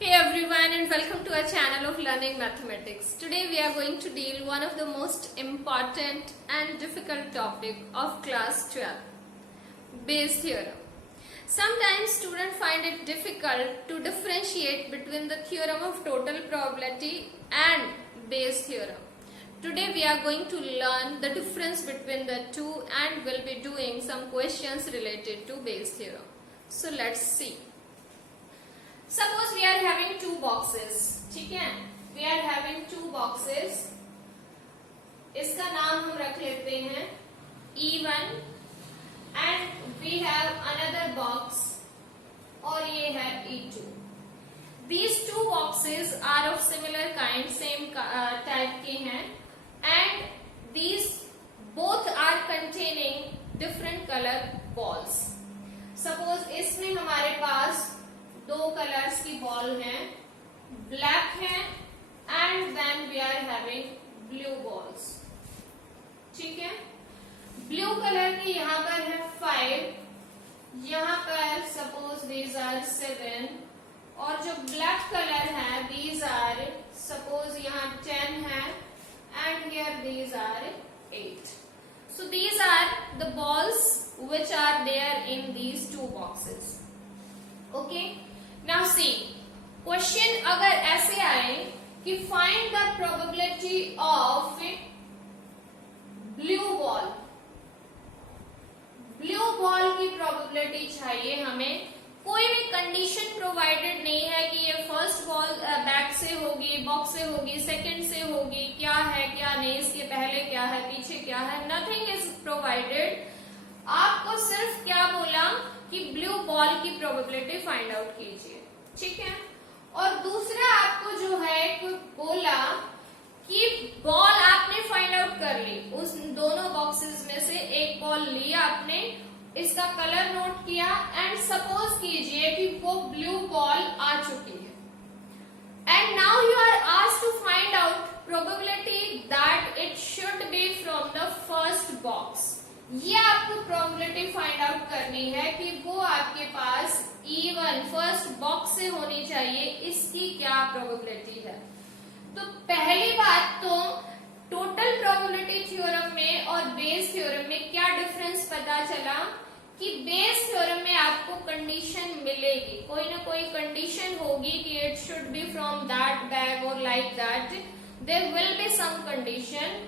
Hey everyone and welcome to our channel of Learning Mathematics. Today we are going to deal one of the most important and difficult topic of class 12, Bayes theorem. Sometimes students find it difficult to differentiate between the theorem of total probability and Bayes theorem. Today we are going to learn the difference between the two and will be doing some questions related to Bayes theorem. So let's see. Suppose we are having two boxes, ठीक है? We are having two boxes. इसका नाम हम रख लेते हैं E1 and we have another box और ये है E2. These two boxes are of similar kind, same type के हैं and these both are containing different color balls. Suppose इसमें हमारे पास दो कलर्स की बॉल हैं, ब्लैक है and then we are having blue balls. ठीक है, ब्लू कलर की यहाँ पर है 5, यहाँ पर सपोज दीज आर 7 और जो ब्लैक कलर है दीज आर सपोज यहाँ 10 है and here these are 8. So these are the balls which are there in these two boxes. Okay. Now see, question अगर ऐसे आए कि find the probability of blue ball. Blue ball की probability चाहिए हमें. कोई भी कंडीशन प्रोवाइडेड नहीं है कि ये फर्स्ट बॉल बैक से होगी, बॉक्स से होगी, सेकंड से होगी, क्या है क्या नहीं, इसके पहले क्या है, पीछे क्या है, नथिंग इज प्रोवाइडेड. आपको सिर्फ क्या बोला कि ब्लू बॉल की प्रोबेबिलिटी फाइंड आउट कीजिए. ठीक है, और दूसरा आपको जो है बोला कि बॉल आपने फाइंड आउट कर ली. उस दोनों बॉक्सेस में से एक बॉल लिया आपने, इसका कलर नोट किया एंड सपोज कीजिए कि वो ब्लू बॉल आ चुकी है and now you are asked to find out probability that it should be from the first box. ये आपको प्रोबेबिलिटी फाइंड आउट करनी है कि वो आपके पास E1 फर्स्ट बॉक्स से होनी चाहिए, इसकी क्या प्रोबेबिलिटी है. तो पहली बात तो टोटल प्रोबेबिलिटी थ्योरम में और बेस थ्योरम में क्या डिफरेंस पता चला कि बेस थ्योरम में आपको कंडीशन मिलेगी, कोई ना कोई कंडीशन होगी कि it should be from that bag और like that, there will be some condition.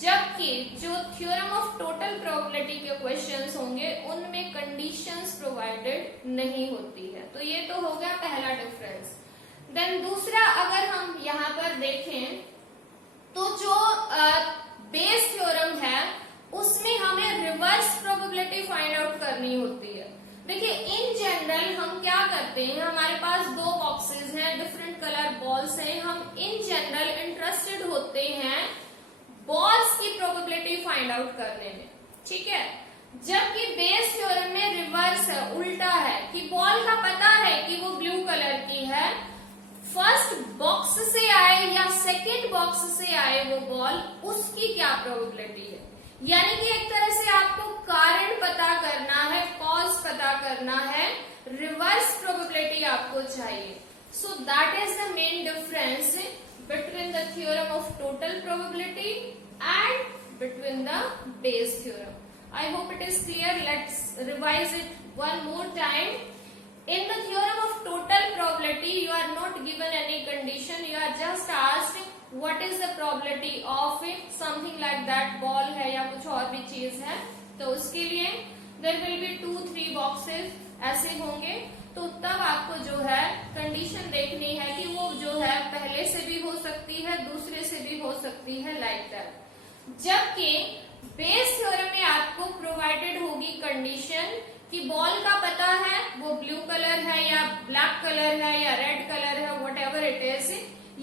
जबकि जो थ्योरम ऑफ टोटल प्रोबेबिलिटी के क्वेश्चंस होंगे उनमें कंडीशंस प्रोवाइडेड नहीं होती है. तो ये तो हो गया पहला डिफरेंस. देन दूसरा अगर हम यहाँ पर देखें तो जो बेस थ्योरम है उसमें हमें रिवर्स प्रोबेबिलिटी फाइंड आउट करनी होती है. देखिए इन जनरल हम क्या करते हैं, हमारे पास दो बॉक्सेस हैं, डिफरेंट कलर बॉल्स हैं, हम इन जनरल इंटरेस्टेड होते हैं बॉल्स की प्रोबेबिलिटी फाइंड आउट करने में. ठीक है, जबकि बेस थ्योरम में रिवर्स है, उल्टा है कि बॉल का पता है कि वो ब्लू कलर की है, फर्स्ट बॉक्स से आए या सेकंड बॉक्स से आए वो बॉल, उसकी क्या प्रोबेबिलिटी है. यानी कि एक तरह से आपको कारण पता करना है, कॉज पता करना है, रिवर्स प्रोबेबिलिटी आपको चाहिए. So that is the main difference between the theorem of total probability and between the Bayes theorem. I hope it is clear. Let's revise it one more time. In the theorem of total probability, you are not given any condition. You are just asked what is the probability of something like that ball है या कुछ और भी चीज है. तो उसके लिए there will be 2-3 boxes ऐसे होंगे. तो तब आपको जो है कंडीशन देखनी है कि वो जो है पहले से भी हो सकती है, दूसरे से भी हो सकती है, लाइक दैट. जबकि बेस थ्योरम में आपको प्रोवाइडेड होगी कंडीशन कि बॉल का पता है वो ब्लू कलर है या ब्लैक कलर है या रेड कलर है, whatever it is,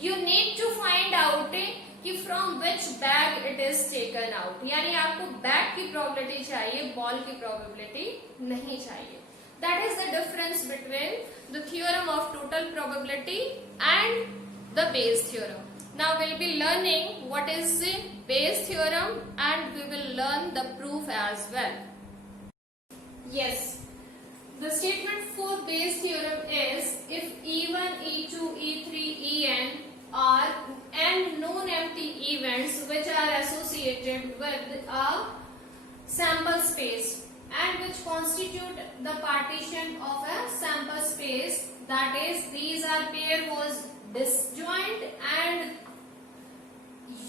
you need to find out कि from which bag it is taken out. यानी आपको बैग की प्रोबेबिलिटी चाहिए, बॉल की प्रोबेबिलिटी नहीं चाहिए. That is the difference between the theorem of total probability and the Bayes theorem. Now we'll be learning what is the Bayes theorem and we will learn the proof as well. Yes, the statement for Bayes theorem is if E1, E2 sample space and which constitute the partition of a sample space, that is these are pair was disjoint and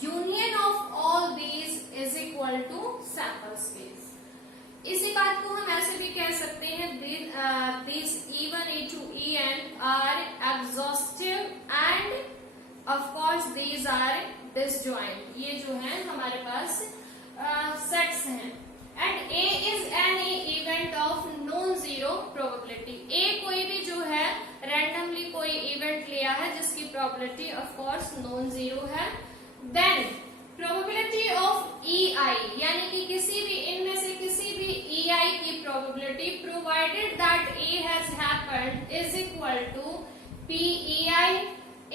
union of all these is equal to sample space. इसी बात को हम ऐसे भी कह सकते हैं these E1, E2, En are exhaustive and of course these are disjoint. ये जो है हमारे पास सेट्स हैं. And A is any event of non-zero probability. A कोई भी जो है randomly कोई इवेंट लिया है जिसकी probability of course non-zero है. Then probability of EI यानी कि किसी भी इनमें से किसी भी EI की probability provided that A has happened is equal to PEI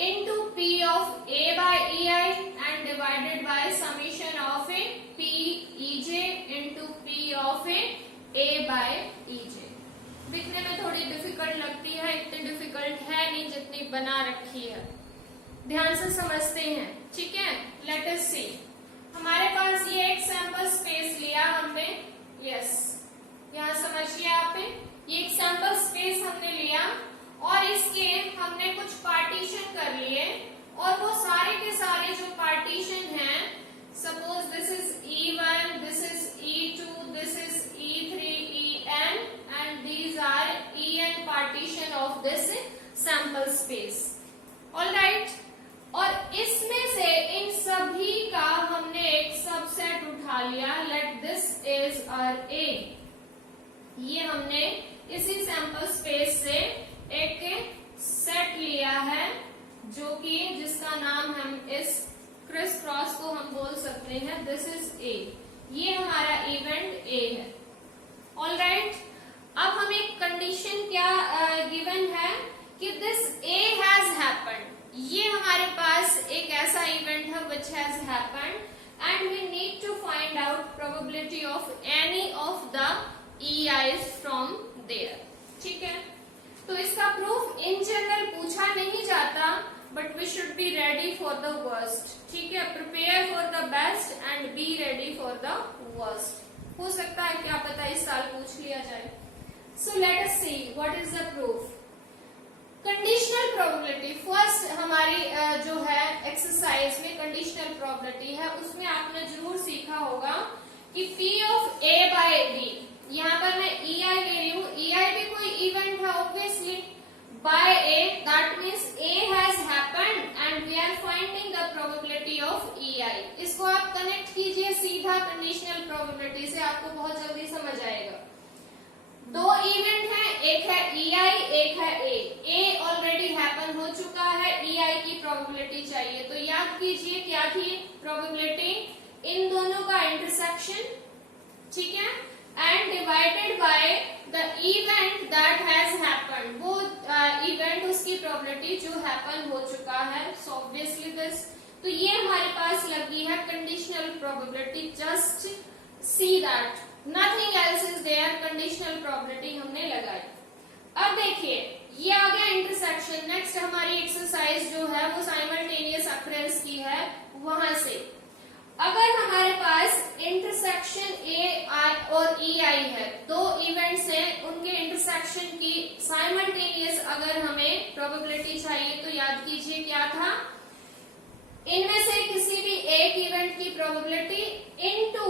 into P of A by EI and divided by summation of a PEJ into P of A by EJ. दिखने में थोड़ी डिफिकल्ट लगती है, इतनी difficult है नहीं जितनी बना रखी है. ध्यान से समझते हैं, ठीक है. लेट अस सी. हमारे पास ये एक सैंपल स्पेस लिया हमने. यस, यहाँ समझिए आप. ये एक सैंपल स्पेस हमने लिया और इसके हमने कुछ पार्टीशन कर लिए और वो सारे के सारे जो पार्टीशन हैं, suppose this is E1, this is E2, this is E3, En and these are En partition of this sample space. All right. और इसमें से इन सभी का हमने एक सबसेट उठा लिया. Let this is our A. ये हमने इसी सैंपल स्पेस से एक सेट लिया है जो कि जिसका नाम हम इस क्रिस क्रॉस को हम बोल सकते हैं दिस इज A. ये हमारा इवेंट A है. All right. अब हमें एक कंडीशन क्या गिवन है कि दिस A हैज हैपेंड. ये हमारे पास एक ऐसा इवेंट है which has happened and we need to find out probability of any of the EIs from there. ठीक है. तो इसका प्रूफ इन जनरल पूछा नहीं जाता but we should be ready for the worst. ठीक है. prepare for the best and be ready for the worst. हो सकता है क्या पता इस साल पूछ लिया जाए. So let us see what is the proof. Conditional probability. First हमारी जो है एक्सरसाइज में कंडीशनल प्रोबेबिलिटी है, उसमें आपने जरूर सीखा होगा कि P of A by B. यहाँ पर मैं EI ले रही हूँ. EI भी कोई इवेंट है obviously. By A that means A has happened and we are finding the probability of EI. इसको आप कनेक्ट कीजिए सीधा कंडीशनल प्रोबेबिलिटी से, आपको बहुत जल्दी समझ आएगा. दो इवेंट हैं, एक है EI, एक है A. A ऑलरेडी हैपन हो चुका है, EI की प्रोबेबिलिटी चाहिए. तो याद कीजिए क्या थी प्रोबेबिलिटी? इन दोनों का इंटरसेक्शन. ठीक है. And divided by the event that has happened. वो इवेंट उसकी प्रोबेबिलिटी जो हैपन हो चुका है. So obviously this. तो ये हमारे पास लगी है conditional probability. Just see that nothing else is there. Conditional probability हमने लगाई. अब देखिए ये आ गया इंटरसेक्शन. नेक्स्ट हमारी एक्सरसाइज जो है वो साइमल्टेनियस अकरेंस की है. वहां से अगर हमारे पास इंटरसेक्शन A और EI है, दो इवेंट्स हैं, उनके इंटरसेक्शन की साइमल्टेनियस अगर हमें प्रोबेबिलिटी चाहिए तो याद कीजिए क्या था? इनमें से किसी भी एक इवेंट की probability into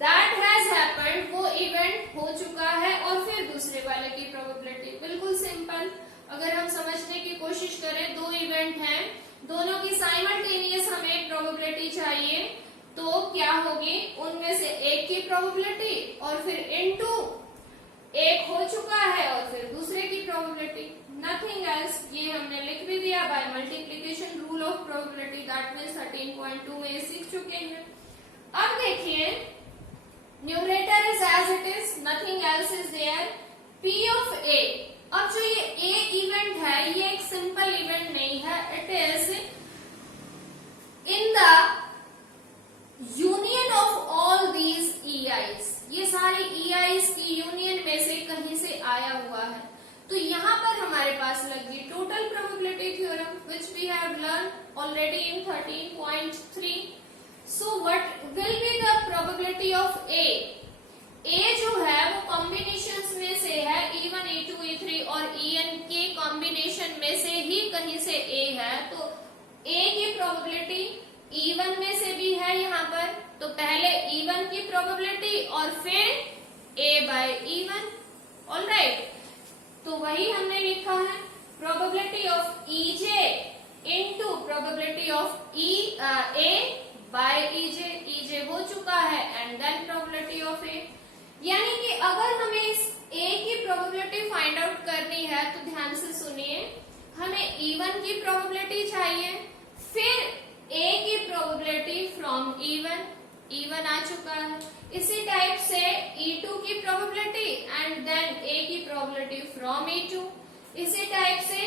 that has happened, वो इवेंट हो चुका है, और फिर दूसरे वाले की प्रोबेबिलिटी. बिल्कुल सिंपल. अगर हम समझने की कोशिश करें, दो इवेंट हैं, दोनों की साइमल्टेनियस हमें प्रोबेबिलिटी चाहिए, तो क्या होगी? उनमें से एक की प्रोबेबिलिटी और फिर इनटू एक हो चुका है और फिर दूसरे की प्रोबेबिलिटी. Nothing else. ये हमने लिख भी दिया by multiplication rule of probability. That means 13.2 में सीख चुके हैं. अब देखिए numerator is as it is, nothing else is there. P of A. अब जो ये A इवेंट है ये एक सिंपल इवेंट नहीं है. It is in the union of all these EIs. ये सारी EIs की यूनियन में से कहीं से आया हुआ है. तो यहाँ पर हमारे पास लगी total probability theorem which we have learn already in 13.3. So what will be the probability of A? A जो है वो कॉम्बिनेशंस में से है, E1, E2, E3 और En के कॉम्बिनेशन में से ही कहीं से ए है, तो ए की प्रोबेबिलिटी E1 में से भी है यहाँ पर, तो पहले E1 की प्रोबेबिलिटी और फिर A बाय E1। ऑलराइट, तो वही हमने लिखा है, probability of EJ into probability of A by EJ हो चुका है, and then probability of A। यानी कि अगर हमें इस A की प्रोबेबिलिटी फाइंड आउट करनी है तो ध्यान से सुनिए, हमें E1 की प्रोबेबिलिटी चाहिए, फिर A की प्रोबेबिलिटी फ्रॉम E1 आ चुका है। इसी टाइप से E2 की प्रोबेबिलिटी एंड देन A की प्रोबेबिलिटी फ्रॉम E2। इसी टाइप से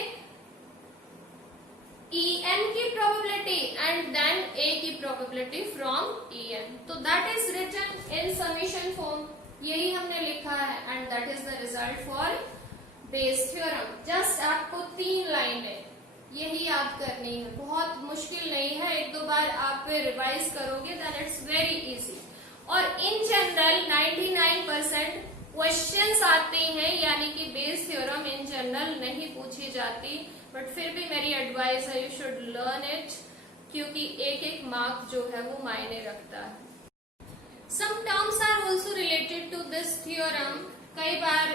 En की प्रोबेबिलिटी एंड देन A की प्रोबेबिलिटी फ्रॉम En। तो that is written in summation form, यही हमने लिखा है, and that is the result for Bayes theorem. जस्ट आपको 3 लाइनें यही याद करनी है, बहुत मुश्किल नहीं है, एक दो बार आप रिवाइज करोगे देन इट्स वेरी इजी। और इन जनरल 99% क्वेश्चंस आते हैं, यानी कि बेस थ्योरम इन जनरल नहीं पूछी जाती, बट फिर भी मेरी एडवाइस है यू शुड लर्न इट, क्योंकि एक एक मार्क जो है वो मायने रखता है। Some terms are also related to this theorem, कई बार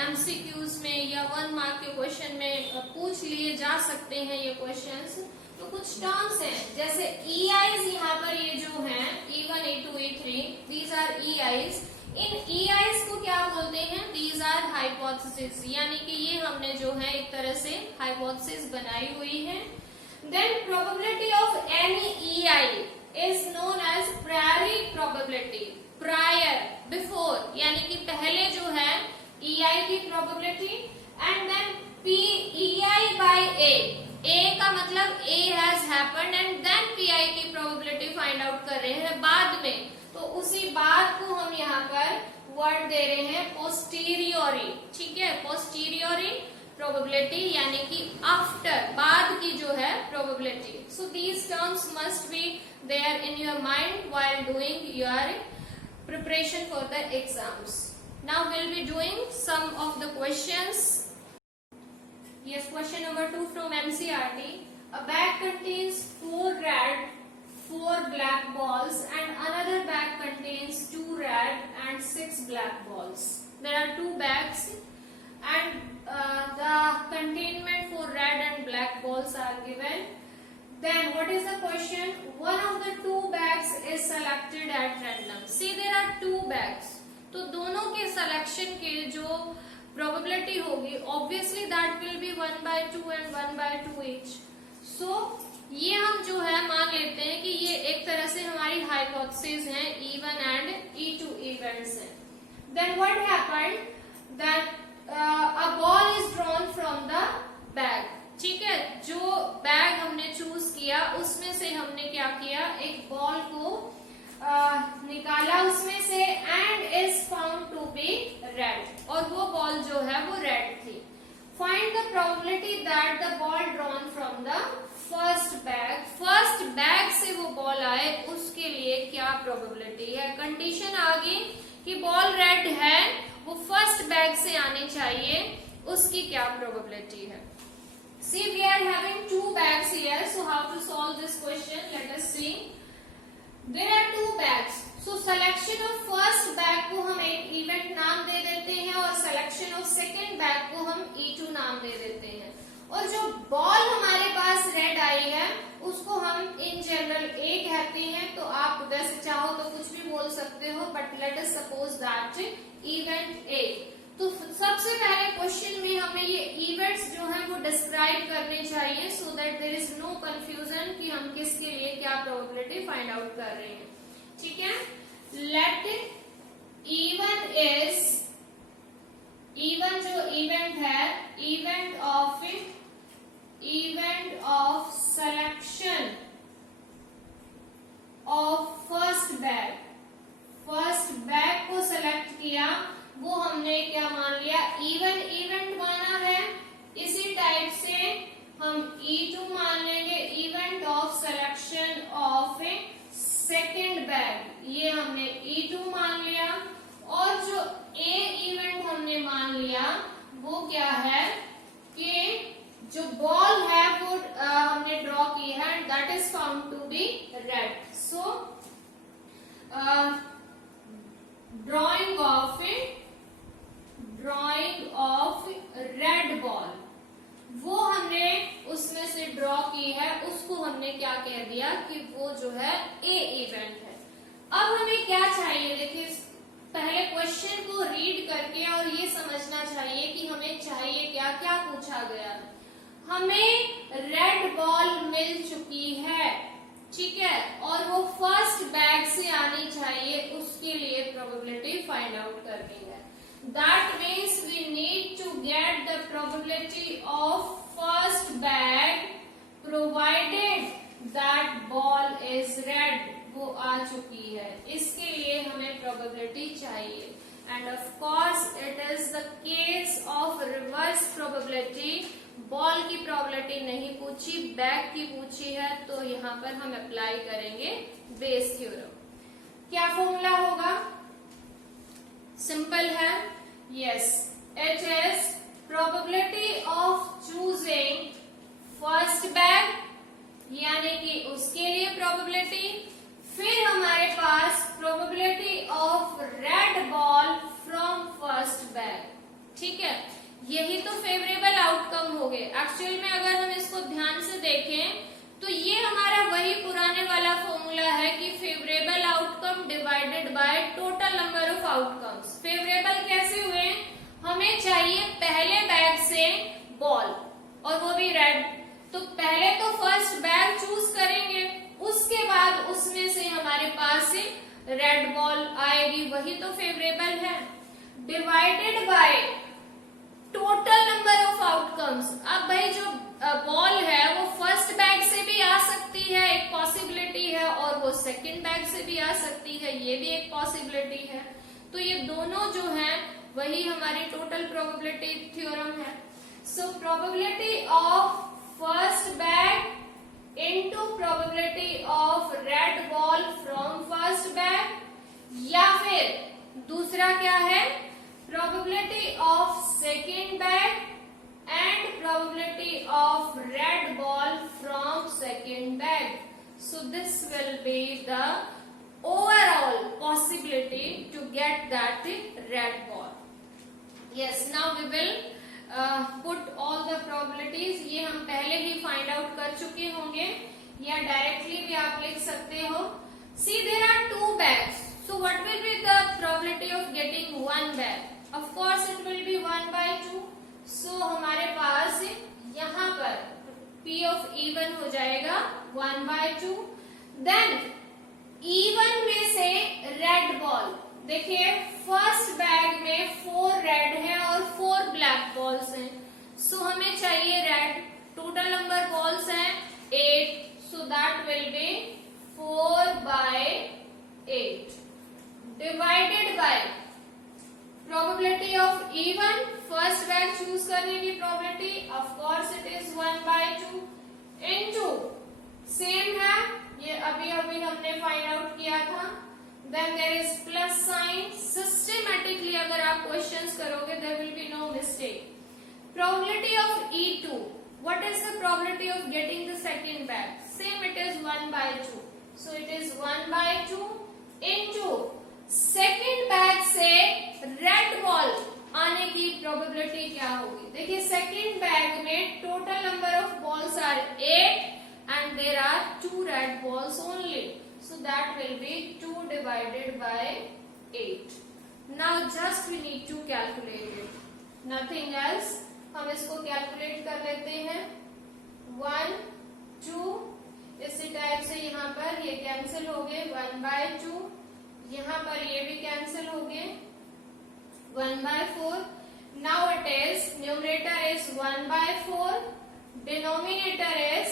एमसीक्यूज में या 1 मार्क के क्वेश्चन में पूछ लिए जा सकते हैं ये क्वेश्चंस। तो कुछ टर्म्स हैं, जैसे EIs, यहाँ पर ये जो हैं E1, E2, E3, these are EIs। इन EIs को क्या बोलते हैं? दीज आर हाइपोथेसिस, यानी कि ये हमने जो है एक तरह से हाइपोथेसिस बनाई हुई है। Then probability of any EI is known as priori probability, prior, before, यानी कि पहले जो है EI की probability, and then PEI by A का मतलब A has happened, and then PI की प्रोबेबिलिटी फाइंड आउट कर रहे हैं बाद में, तो उसी बात को हम यहाँ पर वर्ड दे रहे हैं पोस्टीरियोरी। ठीक है, पोस्टीरियोरी प्रोबेबिलिटी यानी कि आफ्टर, बाद की जो है probability. So these terms must be there in your mind while doing your preparation for the exams. Now we'll be doing some of the questions. Yes, question number 2 from NCERT. A bag contains 4 red, 4 black balls, and another bag contains 2 red and 6 black balls. There are 2 bags, and the containment for red and black balls are given. Then what is the question? One of the 2 bags is selected at random. See, there are 2 bags. तो दोनों के selection के जो probability होगी, obviously that will be 1/2 and 1/2 each. So ये हम जो है मान लेते हैं कि ये एक तरह से हमारी हाइपोथेसिस है, E1 and E2 इवेंट्स हैं. Then what happened? That a ball is drawn from the bag. ठीक है, जो बैग हमने चूज किया उसमें से हमने क्या किया, एक बॉल को निकाला उसमें से, and is found to be red, और वो बॉल जो है वो रेड थी. Find the probability that the ball drawn from the first bag से वो बॉल आए, उसके लिए क्या प्रोबेबिलिटी है. कंडीशन आ गई कि बॉल रेड है, वो फर्स्ट बैग से आनी चाहिए, उसकी क्या प्रोबेबिलिटी है. See, we are having 2 bags here, so how to solve this question? Let us see. There are 2 bags. So selection of first bag को हम एक event नाम दे देते हैं, और selection of second bag को हम E2 नाम दे देते हैं. और जो बॉल हमारे पास रेड आई है उसको हम इन जनरल A कहते हैं. तो आप वैसे चाहो तो कुछ भी बोल सकते हो, but let us suppose that event A. तो सबसे पहले क्वेश्चन में हमें ये इवेंट्स जो हैं वो डिस्क्राइब करने चाहिए, so that there is no confusion कि हम किसके लिए क्या प्रोबेबिलिटी फाइंड आउट कर रहे हैं. ठीक है, लेट E1 जो इवेंट है, event of selection of first bag को सिलेक्ट किया, वो हमने क्या मान लिया, इवेंट माना है. इसी टाइप से हम E2 मान लेंगे, event of selection of second bag ये हमने E2 मान लिया, और जो A इवेंट हमने मान लिया वो क्या है कि जो बॉल है वो हमने ड्रॉ की है, that is found to be red. So drawing of red ball, वो हमने उसमें से ड्रॉ की है, उसको हमने क्या कह दिया कि वो जो है ए इवेंट है. अब हमें क्या चाहिए, देखिए पहले क्वेश्चन को रीड करके और ये समझना चाहिए कि हमें चाहिए क्या, क्या पूछा गया. हमें रेड बॉल मिल चुकी है, ठीक है, और वो फर्स्ट बैग से आनी चाहिए, उसके लिए प्रोबेबिलिटी फाइंड आउट करनी है. That means we need to get the probability of first bag provided that ball is red. वो आ चुकी है, इसके लिए हमें प्रोबेबिलिटी चाहिए. And of course it is the case of reverse probability. Ball की प्रोबेबिलिटी नहीं पूछी, बैग की पूछी है, तो यहाँ पर हम अप्लाई करेंगे बेस थ्योरम. क्या फॉर्मूला होगा, सिंपल है. Yes, it is probability of choosing first bag, यानी कि उसके लिए प्रोबेबिलिटी, फिर हमारे पास probability of red ball from first bag. ठीक है, यही तो फेवरेबल आउटकम हो गए. एक्चुअल में अगर हम इसको ध्यान से देखें तो ये हमारा वही पुराने वाला फॉर्मूला है कि favourable outcome divided by total number of outcomes. Favourable कैसे हुए, हमें चाहिए पहले बैग से बॉल और वो भी रेड, तो पहले तो फर्स्ट बैग चूज करेंगे, उसके बाद उसमें से हमारे पास रेड बॉल आएगी, वही तो फेवरेबल है. Divided by total number of outcomes. अब भाई जो बॉल है वो फर्स्ट बैग से भी आ सकती है, एक पॉसिबिलिटी है, और वो सेकंड बैग से भी आ सकती है, ये भी एक पॉसिबिलिटी है. तो ये दोनों जो हैं वही हमारी टोटल प्रोबेबिलिटी थ्योरम है. So probability of first bag into probability of red ball from first bag, या फिर दूसरा क्या है, probability of second bag and probability of red ball from second bag. So this will be the overall possibility to get that red ball. Yes, now we will put all the probabilities. ये हम पहले ही find out कर चुके होंगे, या directly भी आप लिख सकते हो. See there are two bags, so what will be the probability of getting one bag. Of course it will be 1/2. सो हमारे पास यहाँ पर P ऑफ E1 हो जाएगा 1/2. देन E1 में से रेड बॉल, देखिए फर्स्ट बैग में 4 रेड है और 4 ब्लैक बॉल्स हैं. सो हमें चाहिए रेड. टोटल नंबर बॉल्स हैं 8, so that will be 4/8 divided by probability of E1, first bag choose करने की probability, of course it is 1/2 into same है, ये अभी हमने फाइंड आउट किया था. Then there is plus sign. Systematically अगर आप questions करोगे there will be no mistake. Probability of E2. What is the probability of getting the second bag? Same, it is 1/2. So it is 1/2 into second bag से red ball आने की probability क्या होगी. देखिए second bag में total number of balls are 8 and there are 2 red balls only. So that will be 2 divided by 8. Now just we need to calculate it. Nothing else. हम इसको calculate कर लेते हैं. 1, 2, इसी टाइप से यहाँ पर ये कैंसिल हो गए 1/2. यहाँ पर ये भी कैंसिल हो गए 1/4. Now it is numerator is 1/4, denominator is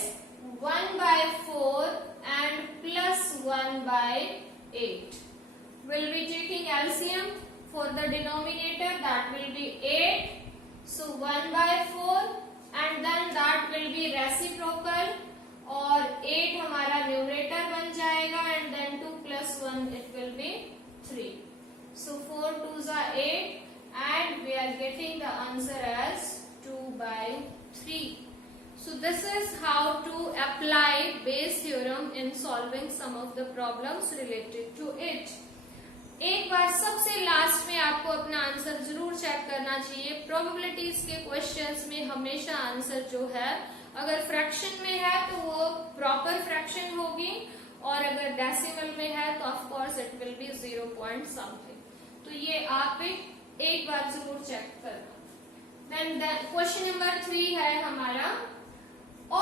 1/4 and plus 1/8. We'll be taking LCM for the denominator, that will be 8. So 1/4 and then that will be reciprocal, और 8 हमारा न्यूमरेटर बन जाएगा and then 2 -1 it will be 3. So 4 2s are 8 and we are getting the answer as 2/3. So this is how to apply Bayes theorem in solving some of the problems related to it. एक बार सबसे last में आपको अपना answer जरूर check करना चाहिए। Probabilities के questions में हमेशा आंसर जो है अगर फ्रैक्शन में है तो वो प्रॉपर फ्रैक्शन होगी और अगर डेसिमल में है तो of course it will B 0 point something. तो ये आप एक बार जरूर चेक करना। देन क्वेश्चन नंबर 3 है हमारा,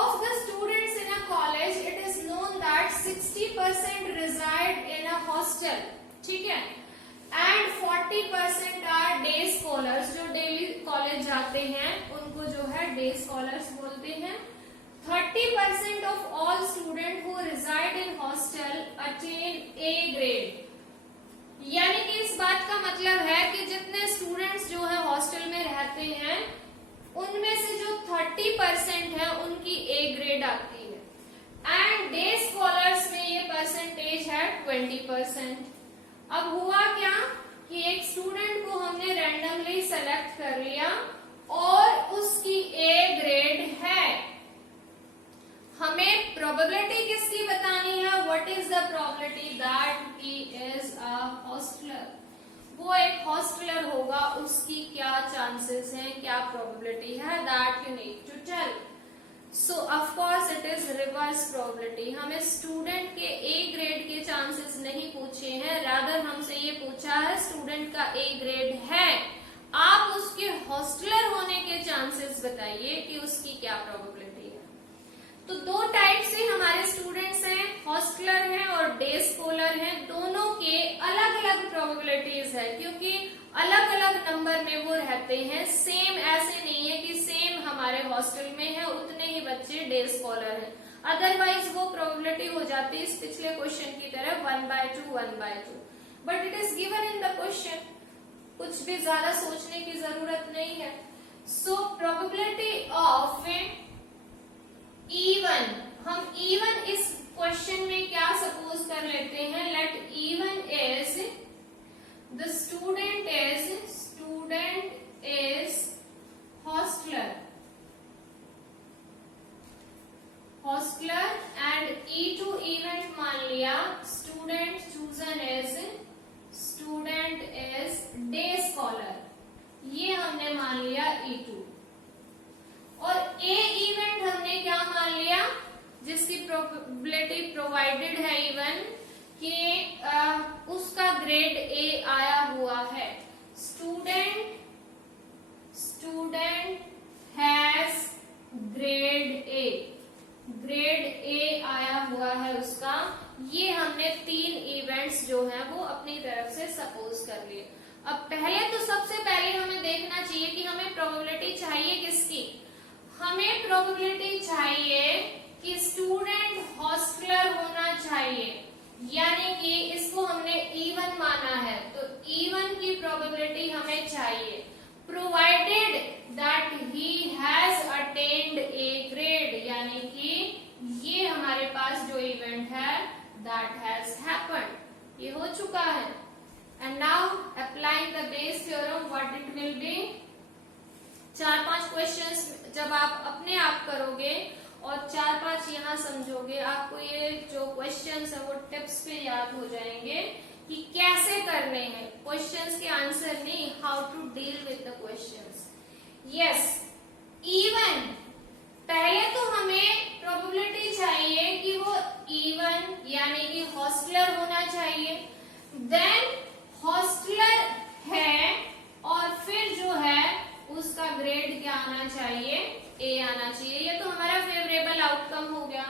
of the students in a college it is known that 60% reside in a hostel, ठीक है, एंड 40% आर डे स्कॉलर्स, जो डेली कॉलेज जाते हैं उनको जो है डे स्कॉलर्स बोलते हैं। 30% of all student who reside in hostel attain A grade, यानी कि इस बात का मतलब है कि जितने स्टूडेंट्स जो है हॉस्टल में रहते हैं उनमें से जो 30% है उनकी ए ग्रेड आती है एंड डे स्कॉलर्स में ये परसेंटेज है 20%। अब हुआ क्या कि एक स्टूडेंट को हमने रैंडमली सेलेक्ट कर लिया और उसकी ए ग्रेड है, हमें प्रोबेबिलिटी किसकी बतानी है, what is the probability that he is a hosteller, वो एक हॉस्टलर होगा, उसकी क्या चांसेस हैं, क्या प्रोबेबिलिटी है, that you need to tell. So of course it is reverse probability. हमें स्टूडेंट के ए ग्रेड के चांसेस नहीं पूछे हैं, रादर हमसे ये पूछा है स्टूडेंट का ए ग्रेड है, आप उसके हॉस्टलर होने के चांसेस बताइए कि उसकी क्या प्रोबेबिलिटी है। तो दो टाइप से हमारे स्टूडेंट्स हैं, हॉस्टलर हैं और डे स्कॉलर हैं, दोनों के अलग अलग प्रोबेबिलिटीज है क्योंकि अलग अलग नंबर में वो रहते हैं। सेम ऐसे नहीं है कि सेम हमारे हॉस्टल में है उतने ही बच्चे डे स्कॉलर हैं, अदरवाइज वो प्रोबेबिलिटी हो जाती है इस पिछले क्वेश्चन की तरह 1/2 1/2, but it is given in the question, कुछ भी ज्यादा सोचने की जरूरत नहीं है। सो प्रोबेबिलिटी ऑफ इवन, हम इवन इस क्वेश्चन में क्या सपोज कर लेते हैं, let even is the student is hosteller and E2 event मान लिया, student chosen is day scholar, ये हमने मान लिया E2। और ए इवेंट हमने क्या मान लिया, जिसकी प्रोबेबिलिटी प्रोवाइडेड है इवन कि उसका ग्रेड ए आया हुआ है। स्टूडेंट हैज ग्रेड ए आया हुआ है उसका, ये हमने 3 इवेंट्स जो हैं वो अपनी तरफ से सपोज कर लिए। अब पहले तो सबसे पहले हमें देखना चाहिए कि हमें प्रोबेबिलिटी चाहिए किसकी, हमें प्रोबेबिलिटी चाहिए कि स्टूडेंट हॉस्टलर होना चाहिए, यानी कि इसको हमने E1 माना है तो E1 की प्रोबेबिलिटी हमें चाहिए, provided that he has attend A grade, यानी कि ये हमारे पास जो इवेंट है दैट हैज हैपेंड, ये हो चुका है। And now applying the Bayes theorem, what it will B, 4-5 questions जब आप अपने आप करोगे और 4-5 यहाँ समझोगे, आपको ये जो क्वेश्चंस है वो टिप्स पे याद हो जाएंगे कि कैसे करने हैं क्वेश्चंस के आंसर नहीं, how to deal with the questions. Yes, even पहले तो हमें प्रोबेबिलिटी चाहिए कि वो इवन यानी कि हॉस्टलर होना चाहिए, देन हॉस्टलर है और फिर जो है उसका ग्रेड क्या आना चाहिए, ए आना चाहिए, ये तो हमारा फेवरेबल आउटकम हो गया।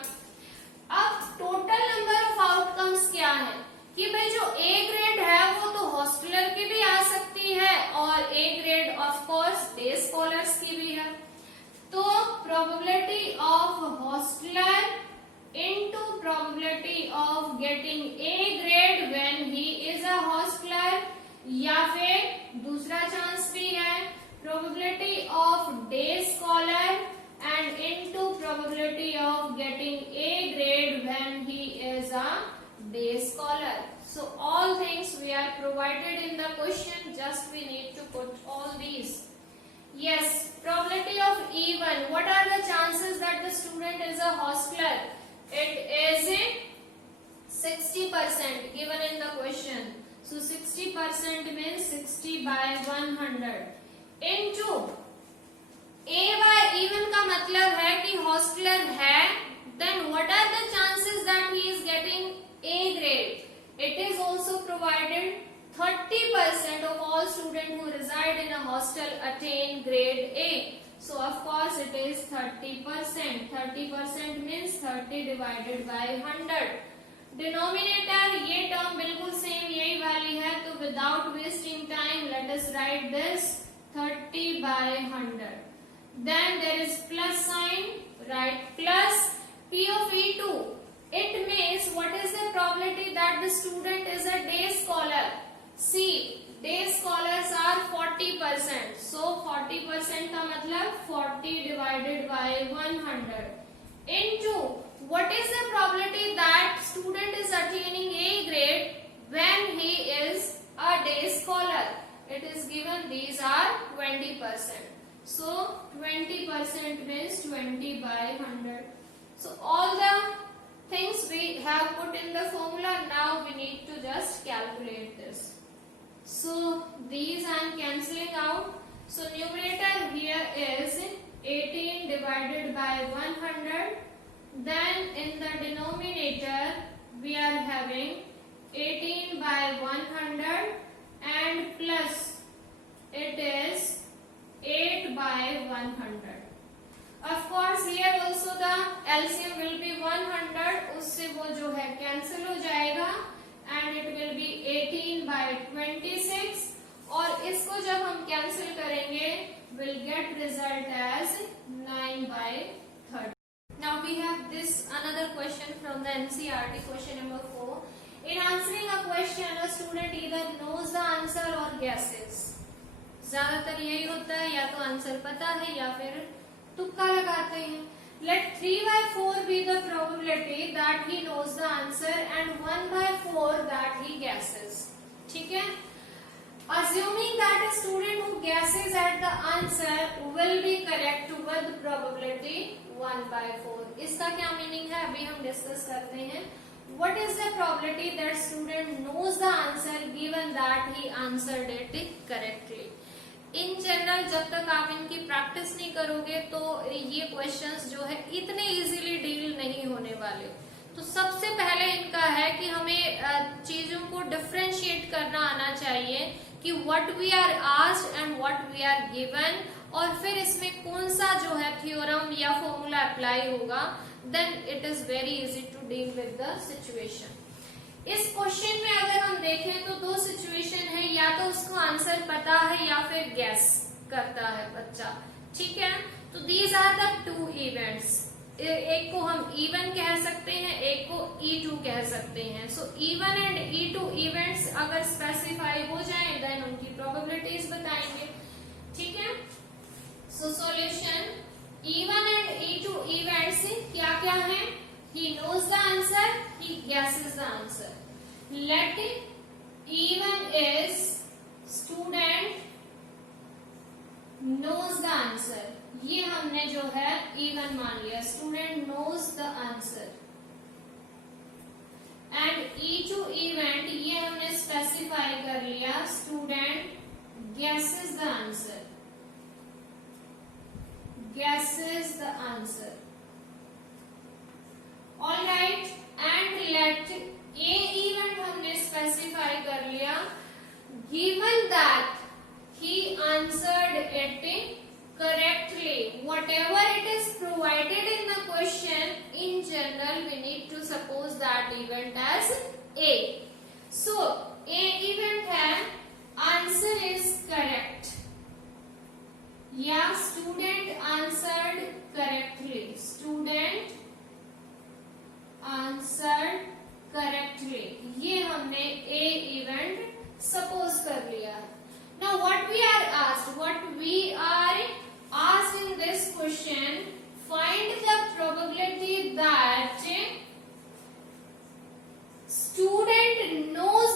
अब टोटल नंबर ऑफ आउटकम्स क्या है कि भाई जो ए ग्रेड है वो तो हॉस्टलर की भी आ सकती है और A grade of course day scholars की भी है, तो probability of hosteller into probability of getting A grade when he is a hosteller, या फिर दूसरा चांस भी है probability of day scholar and into probability of getting A grade when he is a day scholar. So all things we are provided in the question, just we need to put all these. Yes, probability of even. What are the chances that the student is a hostler? It is 60% given in the question. So 60% means 60 by 100 into A by even का मतलब है कि hosteller है, then what are the chances that he is getting A grade? It is also provided 30% of all students who reside in a hostel attain grade A. So of course it is 30%. 30% means 30 divided by 100. Denominator ये term बिल्कुल same यही वाली है, तो without wasting time let us write this 30 by 100. Then there is plus sign, write plus P of E2. It means what is the probability that the student is a day scholar? See, day scholars are 40%. So 40% का मतलब 40 divided by 100 into what is the probability that student is attaining A grade when he is a day scholar? It is given these are 20%. So 20% means 20 by 100. So all the things we have put in the formula. Now we need to just calculate this. So these I am cancelling out. So numerator here is 18 divided by 100. Then in the denominator we are having 18 by 100 and plus it is 8 by 100. Of course here also the LCM will be 100, उससे वो जो है cancel हो जाएगा and it will be 18 by 26 और इसको जब हम cancel करेंगे will get result as 9 by 30. Now we have this another question from the NCERT, question number 4. In answering a question, a student either knows the answer or guesses. ज्यादातर यही होता है, या तो आंसर पता है या फिर तुक्का लगाते हैं. Let 3 by 4 be the probability that he knows the answer and 1 by 4 that he guesses. ठीक है? Assuming that a student who guesses at the answer will be correct with probability 1 by 4. इसका क्या मीनिंग है अभी हम discuss करते हैं. What is the probability that student knows the answer given that he answered it correctly? In general जब तक आप इनकी प्रैक्टिस नहीं करोगे तो ये क्वेश्चंस जो है इतने इजीली डील नहीं होने वाले. तो सबसे पहले इनका है कि हमें चीजों को डिफरेंशिएट करना आना चाहिए कि what we are asked and what we are given, और फिर इसमें कौन सा जो है थ्योरम या फॉर्मूला अप्लाई होगा. Then it is very easy to deal with the situation. इस क्वेश्चन में अगर हम देखें तो दो सिचुएशन है, या तो उसको आंसर पता है या फिर गैस करता है बच्चा. ठीक है, तो these are the two events. एक को हम इवन कह सकते हैं, एक को E2 कह सकते हैं. So even and E2 events अगर स्पेसिफाई हो जाए देन उनकी प्रोबेबिलिटीज बताएंगे. ठीक है, so solution even and E2 events क्या क्या है? He knows the answer, he guesses the answer. Let even is student knows the answer. ये हमने जो है even मान लिया. Student knows the answer. And E2 event ये हमने specify कर लिया. Student guesses the answer. Guesses the answer. All right, and let A event हमने specify कर लिया. Given that he answered it correctly, whatever it is provided in the question, in general we need to suppose that event as A. So A event है answer is correct. या student answered correctly. Student answered correctly. ये हमने A event suppose कर लिया. Now what we are asked? What we are asked in this question, find the probability that student knows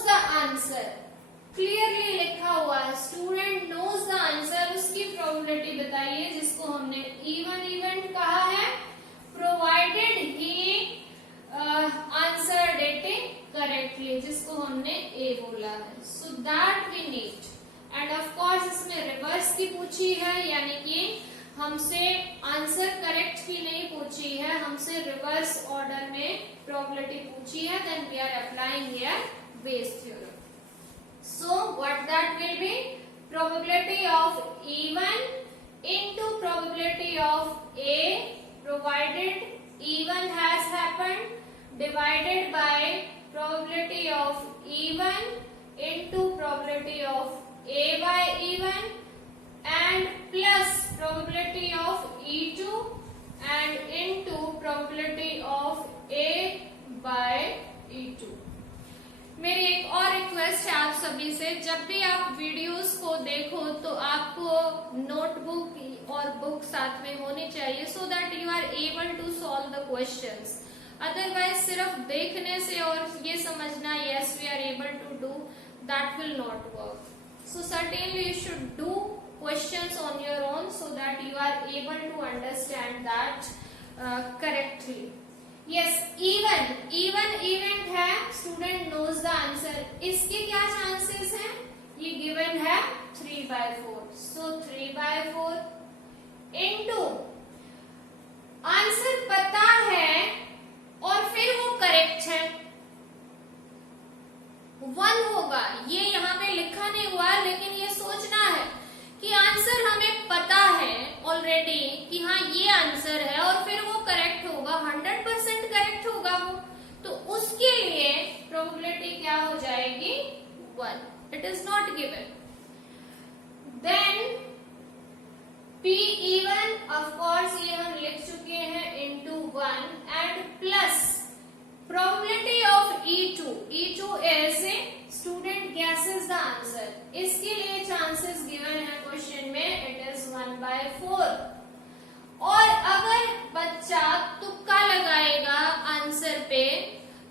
है, so that we need. And of course इसमें reverse की पूछी है, यानी कि हमसे आंसर करेक्ट की नहीं पूछी है, हमसे रिवर्स ऑर्डर में प्रोबेबिलिटी पूछी है। Then we are applying here Bayes theorem. So what that will be? Probability of E1 into probability of A provided E1 has happened divided by probability of E1 into probability of A by E1 and plus probability of E2 and into probability of A by E2। मेरी एक और request है आप सभी से, जब भी आप वीडियोस को देखो तो आपको नोटबुक और बुक साथ में होनी चाहिए, so that you are able to solve the questions. Otherwise सिर्फ देखने से और ये समझना yes we are able to do, that will not work. So certainly you should do questions on your own so that you are able to understand that correctly. Yes, even event है, student knows the answer. इसके क्या chances हैं? ये given है 3/4, सो 3/4 into answer पता है और फिर वो करेक्ट है 1 होगा। ये यहाँ पे लिखा नहीं हुआ, लेकिन ये सोचना है कि आंसर हमें पता है ऑलरेडी कि हाँ ये आंसर है और फिर वो करेक्ट होगा, 100% करेक्ट होगा वो, तो उसके लिए प्रोबेबिलिटी क्या हो जाएगी 1। इट इज नॉट गिवन। देन P even ऑफ कोर्स ये हम लिख चुके हैं into 1 and plus probability of E2 is student guesses the answer। इसके लिए चांसेस गिवन है क्वेश्चन में, इट इज 1/4। और अगर बच्चा तुक्का लगाएगा आंसर पे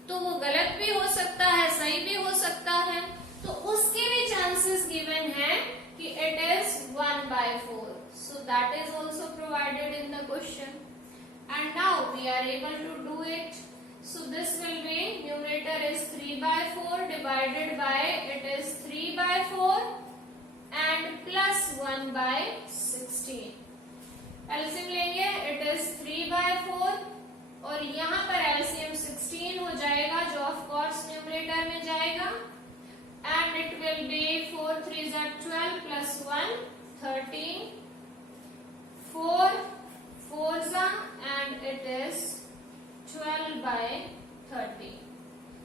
तो वो गलत भी हो सकता है, सही भी हो सकता है, तो उसके भी चांसेस गिवन है कि it is 1/4। So that is also provided in the question and now we are able to do it. So this will be numerator is 3/4 divided by it is 3/4 and plus 1/16। LCM लेंगे, it is 3/4 और यहाँ पर LCM 16 हो जाएगा, जो of course numerator में जाएगा, and it will be 4 3s are 12 plus 1 13 4 4s are and it is 12/30।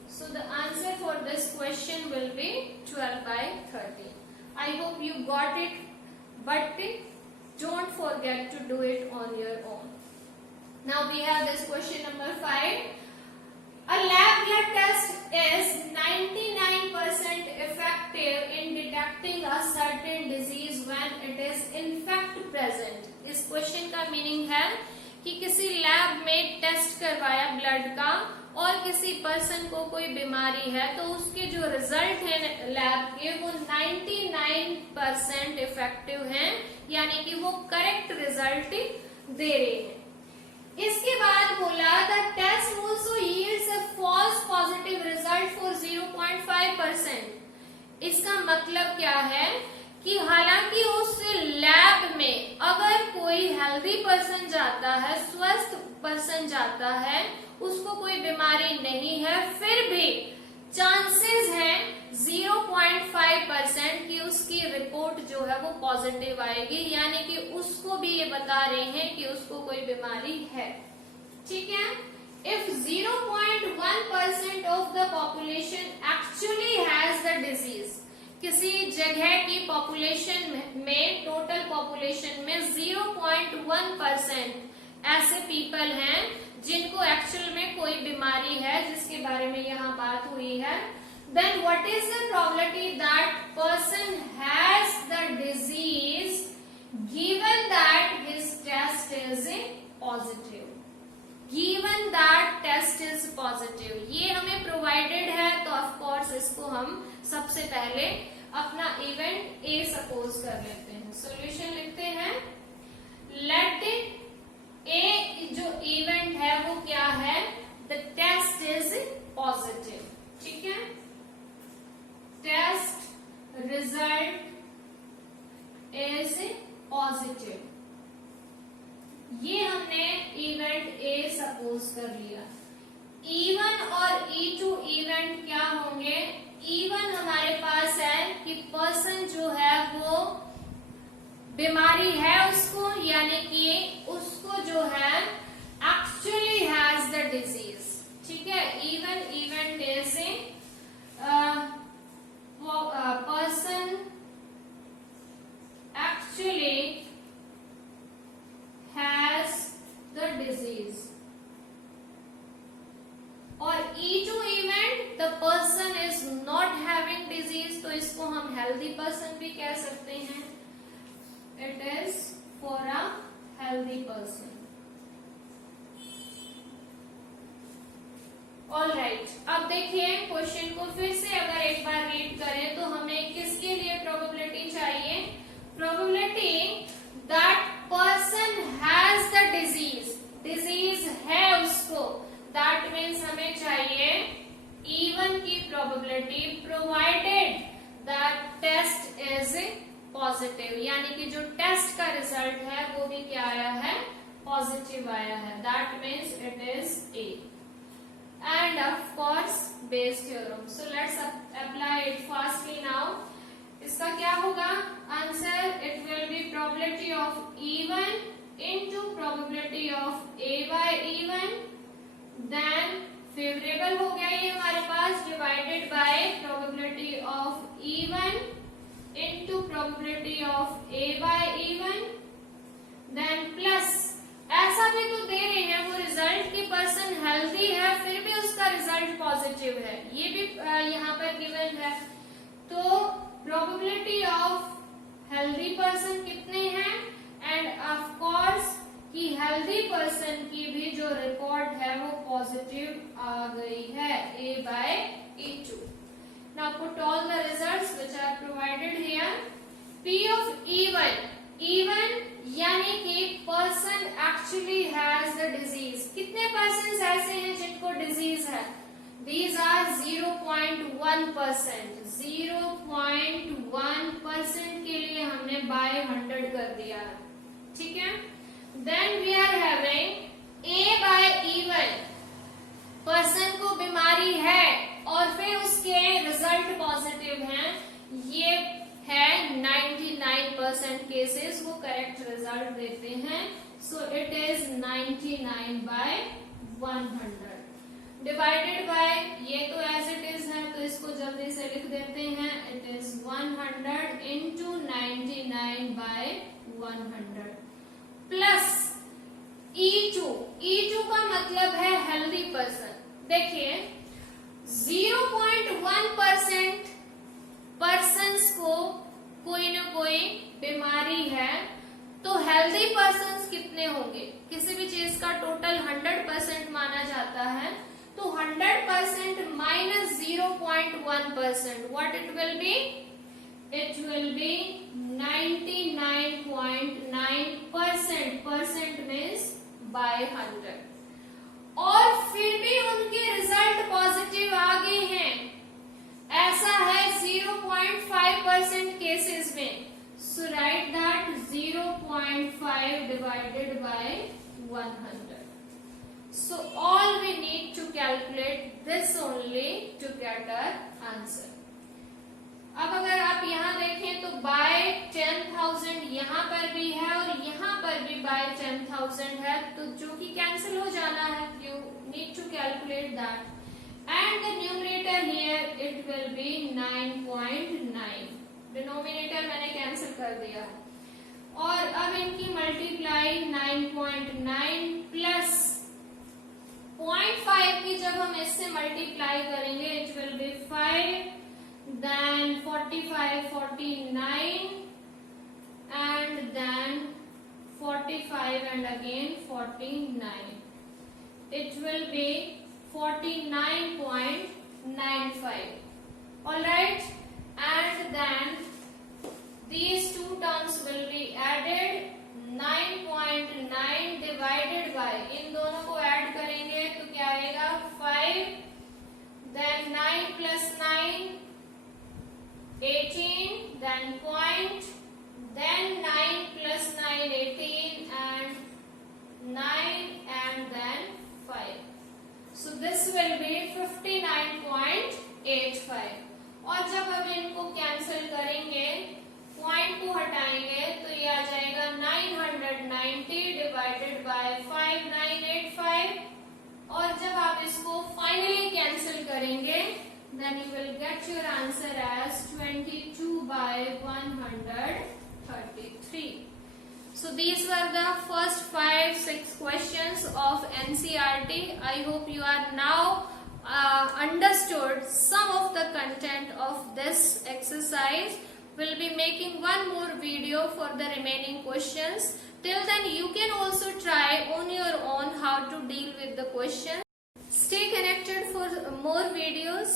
So the answer for this question will be 12/30। I hope you got it, but don't forget to do it on your own। Now we have this question number 5। A lab blood test is 99% effective in detecting a certain disease when it is in fact present। इस question का meaning है कि किसी lab में test करवाया blood का और किसी पर्सन को कोई बीमारी है, तो उसके जो रिजल्ट है लैब के वो 99% इफेक्टिव हैं, यानी कि वो करेक्ट रिजल्ट दे रहे हैं। इसके बाद बोला the test also yields a false positive result for 0.5%। इसका मतलब क्या है कि हालांकि उस लैब में अगर कोई हेल्दी पर्सन जाता है, स्वस्थ पर्सन जाता है, उसको कोई बीमारी नहीं है, फिर भी चांसेस हैं 0.5% कि उसकी रिपोर्ट जो है वो पॉजिटिव आएगी, यानी कि उसको भी ये बता रहे हैं कि उसको कोई बीमारी है। ठीक है, if 0.1% of the population actually has the disease, किसी जगह की पॉपुलेशन में टोटल पॉपुलेशन में 0.1% ऐसे पीपल हैं जिनको एक्चुअल में कोई बीमारी है, जिसके बारे में यहाँ बात हुई है, then what is the probability that person has the disease given that his test is positive. Given that test is positive, ये हमें प्रोवाइडेड है, तो ऑफ कोर्स इसको हम सबसे पहले अपना इवेंट ए सपोज कर लेते हैं। सॉल्यूशन लिखते हैं, लेट ए जो इवेंट है वो क्या है, द टेस्ट इज पॉजिटिव। ठीक है, टेस्ट सपोज कर लिया। E1 और E2 इवेंट क्या होंगे? E1 हमारे पास है कि पर्सन जो है वो बीमारी है उसको, यानी कि उसको जो है एक्चुअली हैज द डिजीज। ठीक है, E1 event is person actually has the disease, और E2 event the person is not having disease, तो इसको हम healthy person भी कह सकते हैं। It is for a healthy person। All right, अब देखिए क्वेश्चन को फिर से अगर एक बार रीड करें तो हमें किसके लिए प्रोबेबिलिटी चाहिए? Probability that person has the disease, disease है उसको, दैट मीन्स हमें चाहिए E1 की probability provided that test is positive, यानी कि जो टेस्ट का रिजल्ट है वो भी क्या आया है? पॉजिटिव आया है। That means it is a. And of course Bayes theorem. So let's apply it fastly now. इसका क्या होगा answer? It will be probability of E1 into probability of A by E1, then favorable हो गया ये हमारे पास, divided by probability of E1 into probability of A by E1, then plus ऐसा भी तो दे रहे हैं वो रिजल्ट की पर्सन हेल्दी है फिर भी उसका रिजल्ट पॉजिटिव है, ये भी यहाँ पर गिवन है। तो प्रोबेबिलिटी ऑफ हेल्दी पर्सन कितने हैं? एंड ऑफ कोर्स कि हेल्दी पर्सन की भी जो रिकॉर्ड है वो पॉजिटिव आ गई है, A by E2। Now put all the results which are provided here. P of E1 यानी कि person actually has the disease. कितने पर्सन ऐसे हैं जिनको डिजीज है? These are 0.1%। 0.1% के लिए हमने बाय 100 कर दिया है। ठीक है, then we are having A by E1, person को बीमारी है और फिर उसके रिजल्ट पॉजिटिव हैं, ये है 99% केसेस वो करेक्ट रिजल्ट देते हैं। So it is 99 by 100 divided by, ये तो एज इट इज है तो इसको जल्दी से लिख देते हैं। It is 100 into 99 by 100 plus E2 का मतलब है हेल्दी पर्सन। देखिए 0.1% पर्सन्स को कोई ना कोई बीमारी है, तो हेल्दी पर्सन्स कितने होंगे? किसी भी चीज का टोटल 100% माना जाता है, तो 100% minus 0.1%, what it will B? It will B 99.9%। Percent means by 100, और फिर भी उनके रिजल्ट पॉजिटिव आ गए हैं, ऐसा है 0.5% केसेस में। So write that 0.5 divided by 100। So all we need to calculate this only to get our answer. अब अगर आप यहाँ देखें तो बाय 10,000 यहाँ पर भी है और यहाँ पर भी बाय 10,000 है, तो जो कि कैंसिल हो जाना है। You need to calculate that, and the numerator here it will be 9.9। Denominator मैंने कैंसिल कर दिया, और अब इनकी मल्टीप्लाई 9.9 प्लस 0.5 की जब हम इससे मल्टीप्लाई करेंगे it will B 5, then 45, 49 and then 45 and again 49, it will be 49.95. all right, and then these two terms will be added। 9.9 divided by, इन दोनों को ऐड करेंगे तो क्या आएगा? 5, then 9 plus 9 18, then point, then 9 plus 9 18 and 9 and then this will be 59.85. और जब अब इनको कैंसिल करेंगे, पॉइंट को हटाएंगे, तो ये आ जाएगा 990 डिवाइडेड बाय 5985. और जब आप इसको फाइनली कैंसिल करेंगे, then you will get your answer as 22/133. So these were the first 5-6 questions of NCERT. I hope you are now understood some of the content of this exercise. We'll be making one more video for the remaining questions. Till then, you can also try on your own how to deal with the questions. Stay connected for more videos.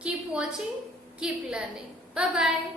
Keep watching, keep learning. Bye-bye.